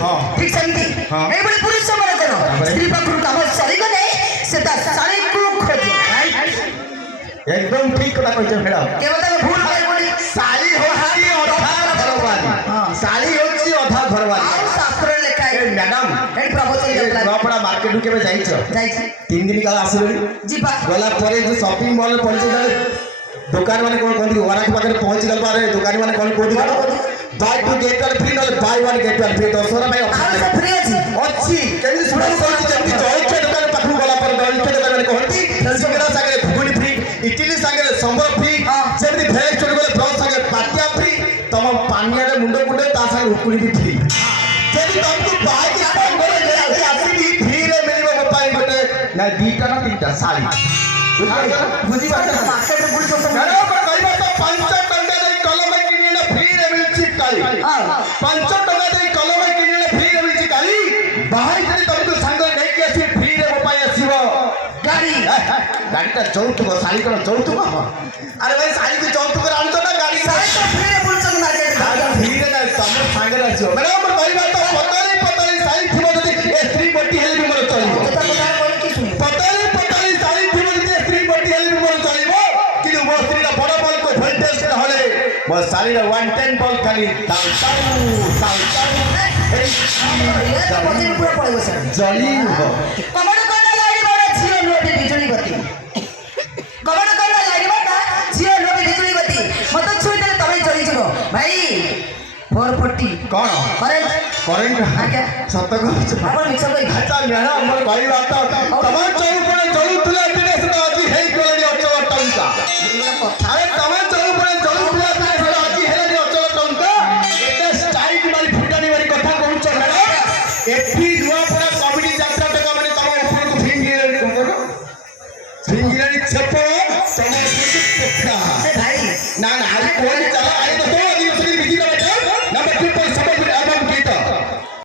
ठीक सेमती ए बड़ी पुरुष मन करो स्त्री पाखु काम सरी गले से ता साली को खोजे एकदम ठीक कथा कहछ मैडम के बता भूल भाई बोली साली होची अधा घरवाली साली होची अधा घरवाली आ शास्त्र लिखा है मैडम ए प्रवचन देला नपड़ा मार्केट के में जाइछ जाइछ 3 दिन काल आसिलो जीवा गला परे जो शॉपिंग मॉल पहुंचे दुकान माने कोन कोन वारा के पाखे पहुंच गल बारे दुकान माने कोन कोदी buy two get one free नले buy one get one free दसरा भाई आ से फ्री अछि केनी सुना सोची जल्दी जलखे दुकान पाखु गला पर जलखे दुकान माने कहती सिंगरा सागे घुगुनी फ्री इडली सागे संबर फ्री जेमति भेज चोरी गले ब्राउन सागे पाटिया फ्री तम पानिया रे मुंडो मुंडो ता सागे उकुनी भी फ्री जदी तुमको बाय के संबर ले आसी फ्री रे मिलिबो मोबाइल गोटे ना बीटा ना तीनटा साली बुझी बात है मार्केट में बुढ़ी तो ना पर कई बार तो 5 टका दे कलम किनी ना फ्री रे मिलची काली 5 टका दे कलम किनी ना फ्री रे मिलची काली बाहर जदी तुमको संग नहीं के आसी फ्री रे मोबाइल आसीबो गाड़ी गाड़ीटा चौथुक साली को चौथुक अरे भाई साली को चौथुक आन तो ना गाड़ी साली तो फ्री रे बुढ़ चल मार्केट फ्री रे ना तुम संग आसीबो मैंने पर कई बार तो पता नहीं साली थिबो जदी ए स्त्री बट्टी हेली भी मोर चलिबो तो बता बोल की सुनी पता नहीं साली थिबो जदी स्त्री बट्टी हेली भी मोर चलिबो कि वो स्त्री रा बड़ बल को वोल्टेज के हले वो साली रा 110 बल खाली ताऊ ए ये तो बजन पूरा पड़ेगो सर जली हो कमड़ करना लाइट बड़ा झियो लोटे बिजली बत्ती कमड़ करना लाइट बड़ा झियो लोटे बिजली बत्ती मत छुई देले तमे जली जिवो भाई 440 कौन करंट आज्ञा सत कहछ आपण मिक्स करी अच्छा मेरा हमर कई बात तमाम चौपड़े चलुतले दिने से आज हेई गलडी अचल टंका अरे तमाम चौपड़े चलुतले दिने से आज हेई अचल टंका एते स्टाइल मारी फुटानी मारी कथा कहउछ मेरा एठी नुआपड़ा कॉमेडी यात्रा टका माने तमाम ऊपर को फिंगिरे कोन फिंगिरे छेपो तमाम कुछ देखा भाई ना ना आज कोन चला